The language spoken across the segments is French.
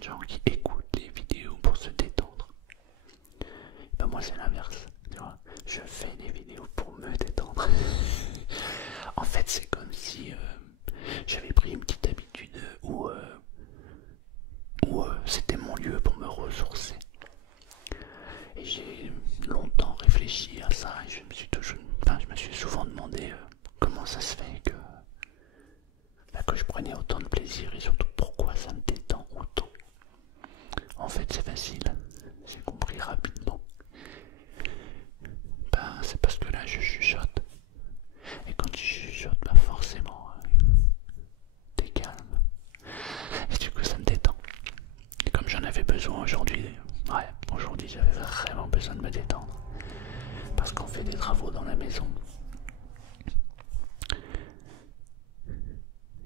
de gens qui écoutent les vidéos pour se détendre. Ben moi c'est l'inverse, tu vois. Je fais des vidéos pour me détendre. En fait c'est comme si j'avais pris une petite habitude où c'était mon lieu pour me ressourcer. Et j'ai longtemps réfléchi à ça et je me suis souvent demandé comment ça se fait que je prenais autant de plaisir et surtout pourquoi ça me détend autant. En fait c'est facile, j'ai compris rapidement. C'est parce que là je chuchote. Et quand tu chuchotes, forcément t'es calme. Et du coup ça me détend. Et comme j'en avais besoin aujourd'hui, aujourd'hui j'avais vraiment besoin de me détendre. Parce qu'on fait des travaux dans la maison.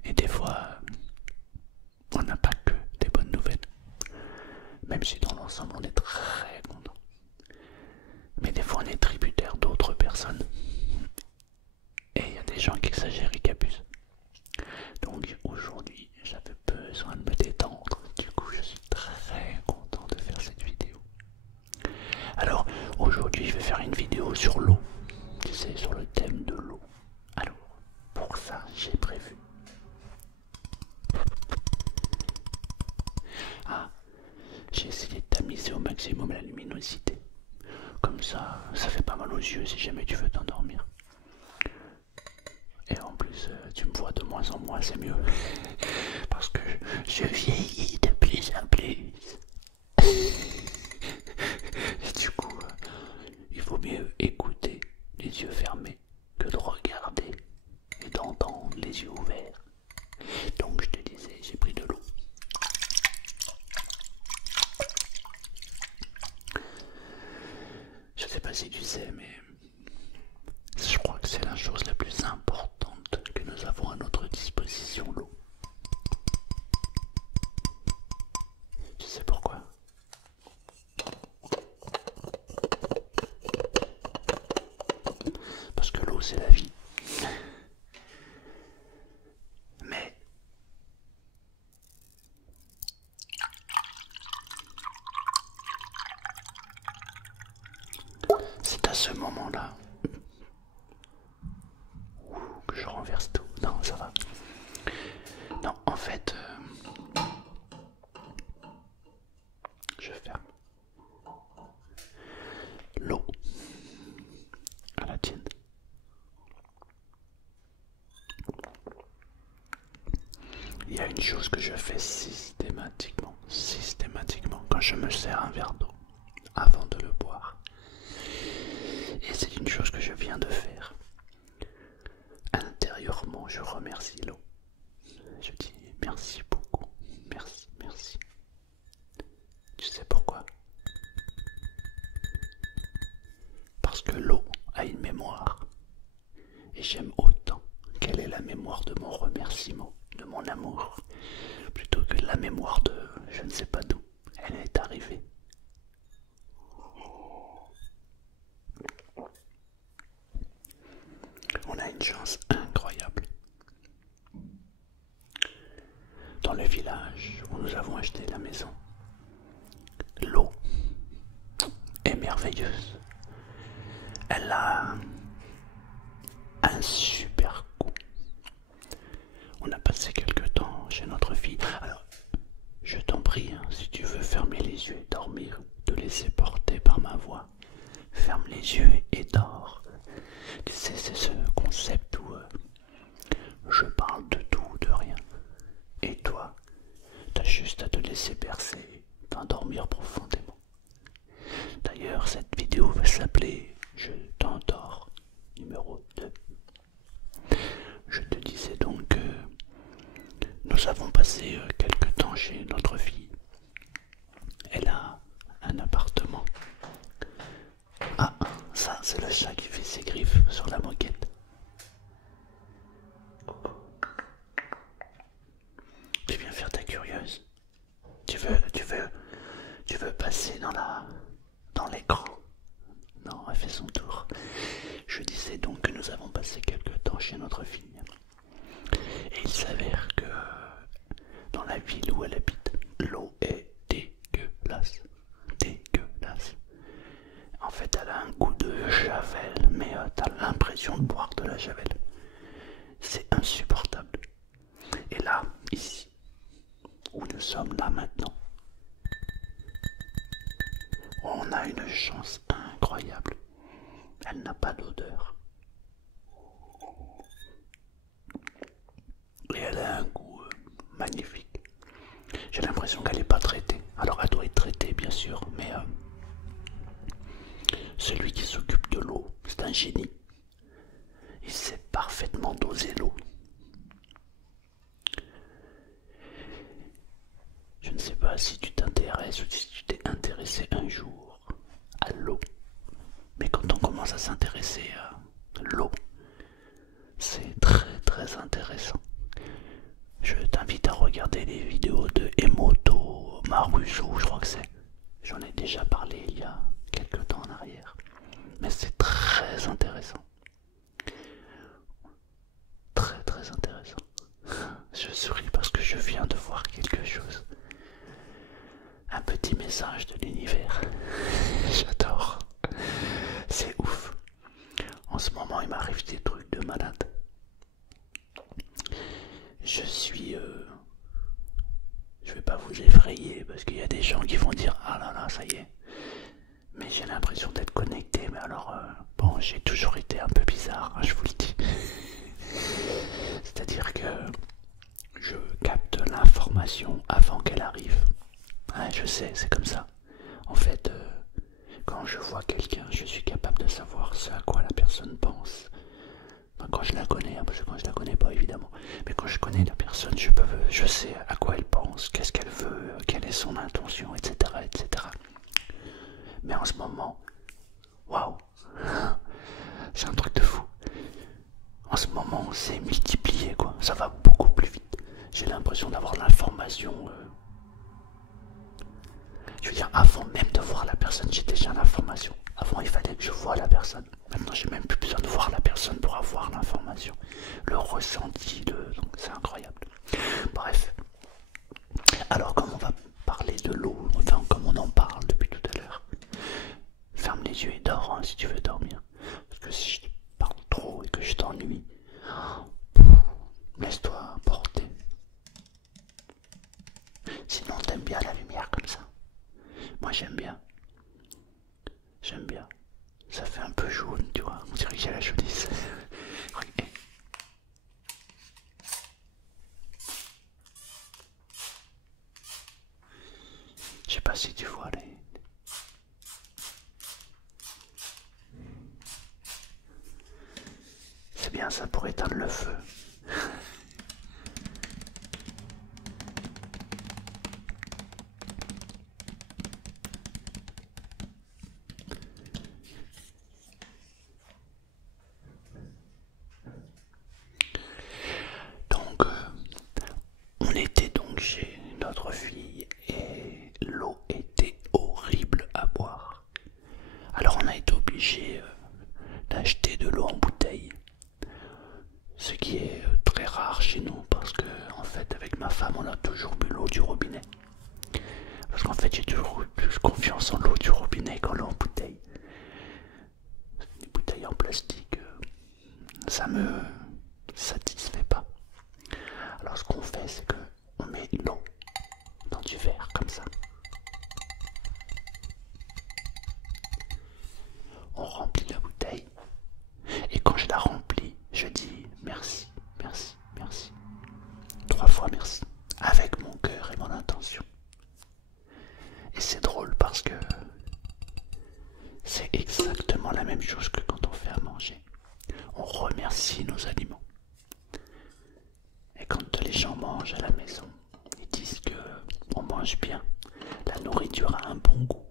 Et des fois, on n'a pas que des bonnes nouvelles. Même si dans l'ensemble on est très content. Mais des fois on est tributaire d'autres personnes. Et il y a des gens qui exagèrent et qui abusent. Donc aujourd'hui j'avais besoin de me détendre. Du coup je suis très content de faire cette vidéo. Alors aujourd'hui je vais faire une vidéo sur l'eau. Tu sais, sur le thème de l'eau. Alors pour ça j'ai prévu. J'ai essayé de tamiser au maximum la luminosité. Comme ça fait pas mal aux yeux si jamais tu veux t'endormir. Et en plus, tu me vois de moins en moins, c'est mieux. Parce que je vieillis de plus en plus. Et du coup, il faut mieux écouter les yeux fermés que de regarder et d'entendre les yeux ouverts. Donc je te disais, j'ai pris de l'eau. Je sais pas si tu sais, mais je crois que c'est la chose la plus importante que nous avons à notre disposition, l'eau. Tu sais pourquoi? Parce que l'eau c'est la vie. Mais c'est à ce moment-là que je renverse tout. Non, ça va. Non, en fait, je ferme. L'eau à la tienne. Il y a une chose que je fais systématiquement, quand je me sers un verre d'eau avant de le boire. Et c'est une chose que je viens de faire. Intérieurement, je remercie l'eau. Je dis merci beaucoup, merci, merci. Tu sais pourquoi? Parce que l'eau a une mémoire. Et j'aime autant qu'elle ait la mémoire de mon remerciement, de mon amour, plutôt que la mémoire de je ne sais pas d'où elle est arrivée. On a une chance incroyable. Dans le village où nous avons acheté la maison, l'eau est merveilleuse. Elle a un super goût. On a passé quelque temps chez notre fille. Alors, je t'en prie, si tu veux fermer les yeux et dormir, te laisser porter par ma voix, ferme les yeux et dors. Tu sais, c'est ce concept où je parle de tout, de rien. Et toi, t'as juste à te laisser bercer, t'endormir profondément. D'ailleurs, cette vidéo va s'appeler Je t'endors numéro 2. Je te disais donc que nous avons passé quelque temps chez notre fille. Elle a un appartement. Ah, ça c'est le chat qui fait ses griffes sur la moquette. Tu viens faire ta curieuse. Tu veux passer dans l'écran. Non, elle fait son tour. Je disais donc que nous avons passé quelque temps chez notre fille. Et il s'avère que dans la ville où elle habite, l'eau est a une chance incroyable. Elle n'a pas d'odeur. Et elle a un goût magnifique. J'ai l'impression qu'elle n'est pas traitée. Alors elle doit être traitée bien sûr, mais celui qui s'occupe de l'eau, c'est un génie. Il sait parfaitement doser l'eau. Je ne sais pas si tu t'intéresses ou si tu t'es intéressé un jour à l'eau. Mais quand on commence à s'intéresser à l'eau, c'est très très intéressant. Je t'invite à regarder les vidéos de Emoto Maruso, je crois que c'est. J'en ai déjà parlé il y a quelques temps en arrière. Mais c'est très intéressant. Très très intéressant. Je souris parce que je viens de voir quelque chose. Un petit message de l'univers. J'adore. C'est ouf. En ce moment, il m'arrive des trucs de malade. Je vais pas vous effrayer parce qu'il y a des gens qui vont dire ah là là, ça y est. Mais j'ai l'impression d'être connecté. Mais alors, bon, j'ai toujours été un peu bizarre, hein, je vous le dis. C'est-à-dire que je capte l'information avant qu'elle arrive. Ouais, je sais, c'est comme ça. En fait, quand je vois quelqu'un, je suis capable de savoir ce à quoi la personne pense. Enfin, quand je la connais, hein, parce que quand je la connais pas évidemment, mais quand je connais la personne, je sais à quoi elle pense, qu'est-ce qu'elle veut, quelle est son intention, etc., etc. Mais en ce moment, waouh, c'est un truc de fou. En ce moment, c'est multiplié, quoi. Ça va beaucoup plus vite. J'ai l'impression d'avoir l'information. Je veux dire, avant même de voir la personne, j'ai déjà l'information. Avant, il fallait que je voie la personne. Maintenant, j'ai même plus besoin de voir la personne pour avoir l'information. Le ressenti, donc c'est incroyable. Bref. Alors, comme on va parler de l'eau, enfin, comme on en parle depuis tout à l'heure, ferme les yeux et dors hein, si tu veux dormir. Parce que si je parle trop et que je t'ennuie, laisse-toi porter. Sinon, t'aimes bien la lumière comme ça. Moi, j'aime bien. J'aime bien. Ça fait un peu jaune, tu vois. On dirait que j'ai la jaunisse. Je sais pas si tu vois les... C'est bien ça pour éteindre le feu. Donc, on était donc chez notre fille et l'eau était horrible à boire. Alors on a été obligé d'acheter de l'eau en bouteille. Ce qui est très rare chez nous parce que en fait avec ma femme on a toujours bu l'eau du robinet. Parce qu'en fait j'ai toujours eu plus confiance en l'eau du robinet qu'en l'eau en bouteille. Les bouteilles en plastique, ça me satisfait pas. Alors ce qu'on fait c'est que on met l'eau dans du verre comme ça. On remplit la bouteille et quand je la remplis, je dis merci, merci, merci. 3 fois merci, avec mon cœur et mon intention. Et c'est drôle parce que c'est exactement la même chose que quand on fait à manger. On remercie nos aliments. Et quand les gens mangent à la maison, ils disent que on mange bien, la nourriture a un bon goût.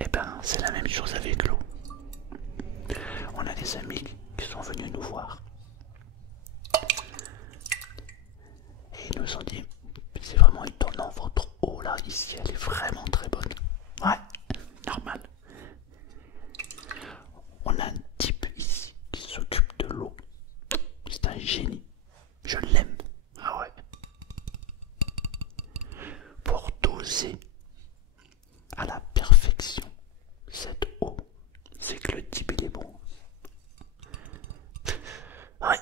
Et ben c'est la même chose avec l'eau. On a des amis qui sont venus nous voir. Et ils nous ont dit, c'est vraiment étonnant, votre eau là, ici, elle est vraiment très bonne. Ouais, normal. On a un type ici qui s'occupe de l'eau. C'est un génie. Je l'aime. Ah ouais. Pour doser à la perfection cette eau, c'est que le type il est bon. Ouais,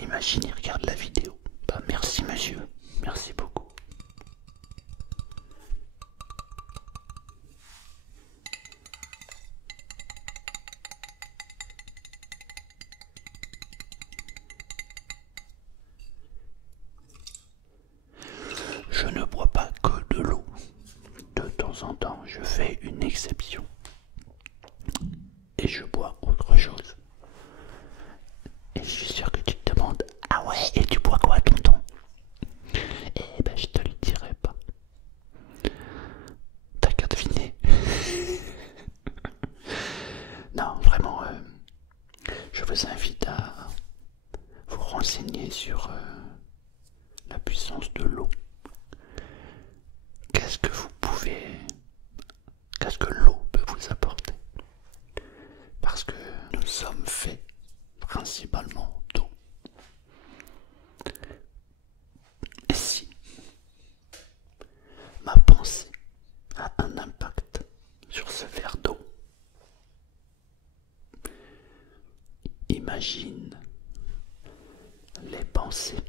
imagine, il regarde la vidéo. Bah merci monsieur, merci beaucoup. exception. Et je bois autre chose. Et je suis sûr que tu te demandes, ah ouais, et tu bois quoi, tonton? Eh ben, je te le dirai pas. T'as qu'à deviner. Non, vraiment, je vous invite à vous renseigner sur la puissance de l'eau. Qu'est-ce que l'eau peut vous apporter? Parce que nous sommes faits principalement d'eau. Et si ma pensée a un impact sur ce verre d'eau, imagine les pensées,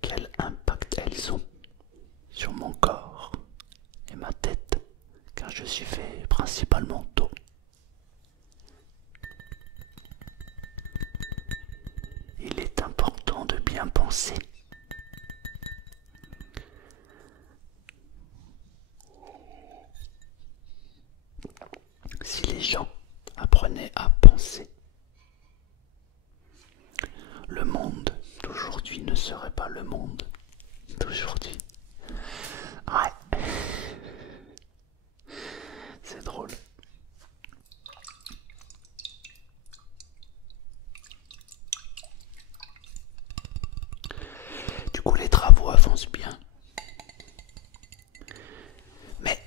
quel impact elles ont sur mon corps et ma tête, car je suis fait principalement d'eau. Il est important de bien penser. Si les gens apprenaient à penser, le monde d'aujourd'hui ne serait pas le monde d'aujourd'hui. Ouais. C'est drôle. Du coup, les travaux avancent bien. Mais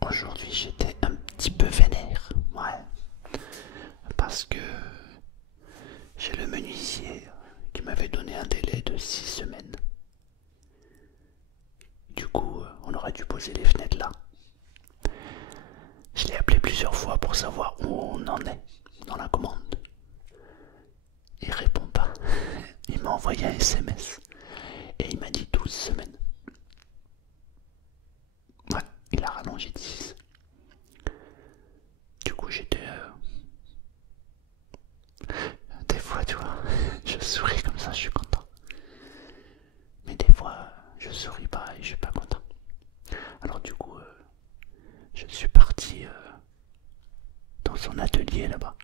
aujourd'hui, j'étais un petit peu vénère. Ouais. Parce que j'ai le menuisier qui m'avait donné un délai de 6 semaines. Du coup, on aurait dû poser les fenêtres là. Je l'ai appelé plusieurs fois pour savoir où on en est dans la commande. Il répond pas. Il m'a envoyé un SMS et il m'a dit 12 semaines. Ouais, il a rallongé de 6. Du coup, j'étais... Des fois, tu vois, je souris comme ça, je suis content. Mais des fois, je souris pas et je suis pas content. Alors du coup, je suis parti dans son atelier là-bas.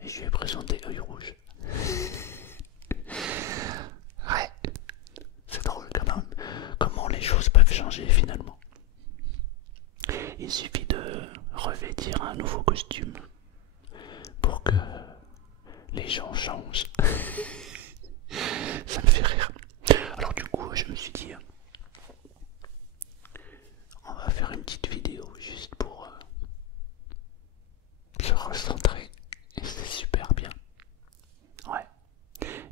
Et je lui ai présenté Œil Rouge. Ouais, c'est drôle quand même. Comment les choses peuvent changer finalement. Il suffit de revêtir un nouveau costume pour que les gens changent. Ça me fait rire. Alors du coup, je me suis dit, on va faire une petite vidéo juste pour se recentrer. Et c'est super bien. Ouais.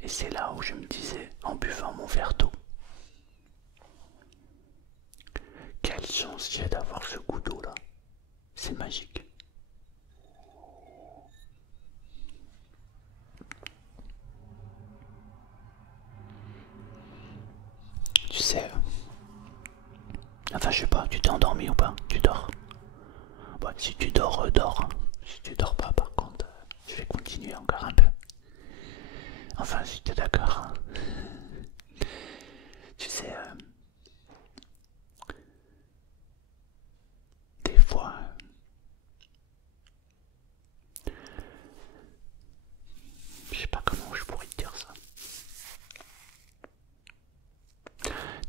Et c'est là où je me disais, en buvant mon verre d'eau, quelle chance j'ai d'avoir ce goût d'eau là. C'est magique. Tu sais, enfin je sais pas, tu t'es endormi ou pas? Tu dors? Bon, si tu dors, dors. Hein. Si tu dors pas, par contre, je vais continuer encore un peu. Enfin, si t'es d'accord. Hein. Tu sais, des fois, je sais pas comment je pourrais te dire ça.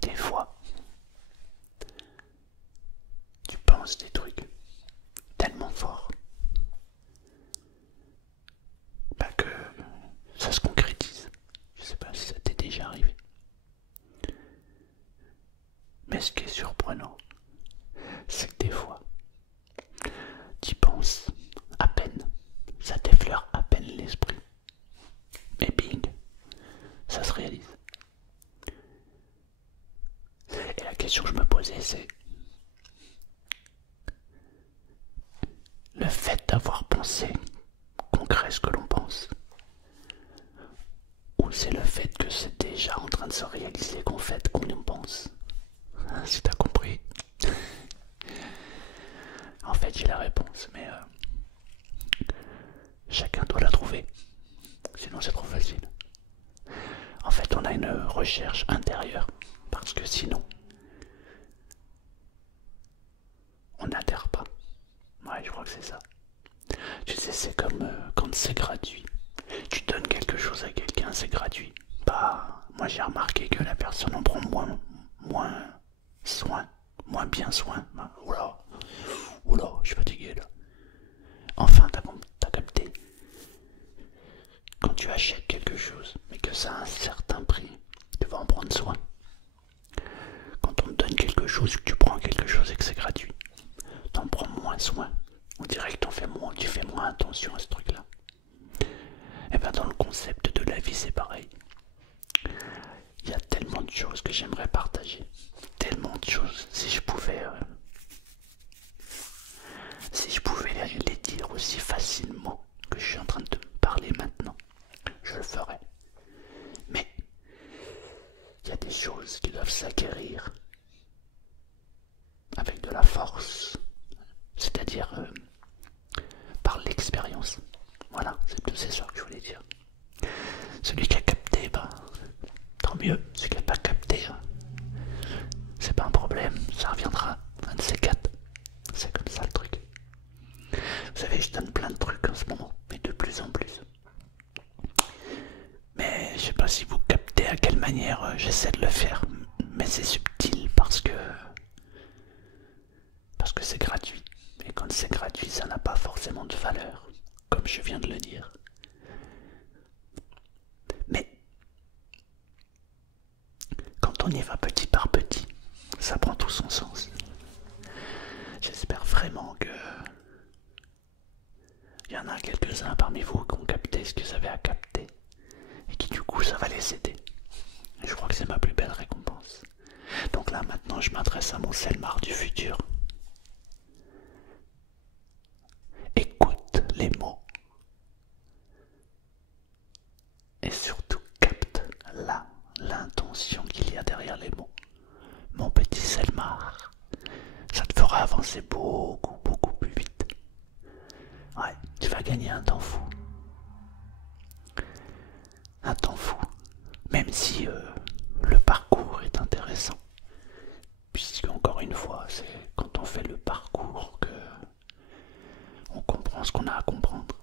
Des fois, tu penses des trucs tellement forts, pas que ça se concrétise. Je sais pas si ça t'est déjà arrivé. Mais ce qui est surprenant, c'est que des fois, tu y penses à peine, ça t'effleure à peine l'esprit. Et bing, ça se réalise. Et la question que je me posais, c'est le fait d'avoir pensé qu'on crée ce que l'on pense, ou c'est le fait que c'est déjà en train de se réaliser qu'on fait qu'on en pense. Hein, si t'as compris. En fait, j'ai la réponse, mais chacun doit la trouver. Sinon, c'est trop facile. En fait, on a une recherche intérieure, parce que sinon, on n'adhère pas. que c'est ça. Tu sais, c'est comme quand c'est gratuit. Tu donnes quelque chose à quelqu'un, c'est gratuit. Bah, moi j'ai remarqué que la personne en prend moins soin, moins bien soin. Bah, oula, oula, je suis fatigué là. Enfin, t'as capté. Quand tu achètes quelque chose, mais que ça a un certain prix, tu vas en prendre soin. Quand on te donne quelque chose, que tu prends quelque chose et que c'est gratuit, t'en prends moins soin. On dirait que tu fais moins attention à ce truc-là. Et bien dans le concept de la vie, c'est pareil. Il y a tellement de choses que j'aimerais partager. Tellement de choses. Si je pouvais les dire aussi facilement que je suis en train de te parler maintenant, je le ferais. Mais il y a des choses qui doivent s'acquérir avec de la force. C'est-à-dire par l'expérience. Voilà, c'est ça que je voulais dire. Celui qui a capté, bah, tant mieux. Celui qui n'a pas capté, c'est pas un problème, ça reviendra. Un de ces quatre. C'est comme ça le truc. Vous savez, je donne plein de trucs en ce moment, mais de plus en plus. Mais je sais pas si vous captez à quelle manière j'essaie de le faire. Mais c'est subtil parce que c'est gratuit. Et quand c'est gratuit, ça n'a pas forcément de valeur, comme je viens de le dire. Mais quand on y va petit par petit, ça prend tout son sens. J'espère vraiment que il y en a quelques-uns parmi vous qui ont capté ce qu'ils avaient à capter et qui du coup ça va les aider. Et je crois que c'est ma plus belle récompense. Donc là maintenant je m'adresse à mon Selmar du futur. Écoute les mots et surtout capte l'intention qu'il y a derrière les mots. Mon petit Selmar, ça te fera avancer beaucoup plus vite. Ouais, tu vas gagner un temps fou. Un temps fou. Même si le parcours est intéressant. Puisque encore une fois, c'est quand on fait le parcours que on comprend ce qu'on a à comprendre.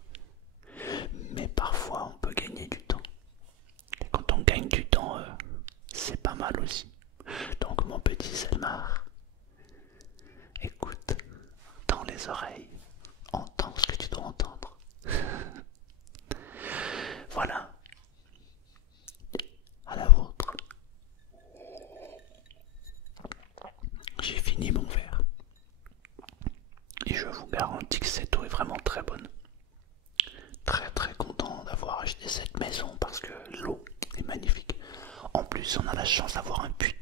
Mais parfois on peut gagner du temps. Et quand on gagne du temps, c'est pas mal aussi. Donc mon petit Selmar, écoute, tends les oreilles, entends ce que tu dois entendre. Voilà, à la vôtre. J'ai fini mon verre. Et je vous garantis que cette eau est vraiment très bonne. Très content d'avoir acheté cette maison parce que l'eau est magnifique. En plus, on a la chance d'avoir un puits.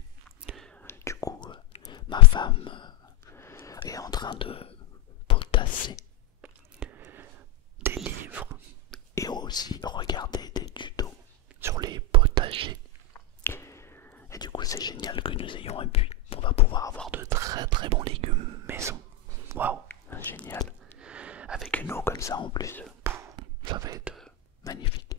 Du coup, ma femme est en train de potasser des livres et aussi regarder des tutos sur les potagers. Et du coup, c'est génial que nous ayons un puits. On va pouvoir avoir de très bons légumes maison. Waouh, génial. Avec une eau comme ça en plus, ça va être magnifique.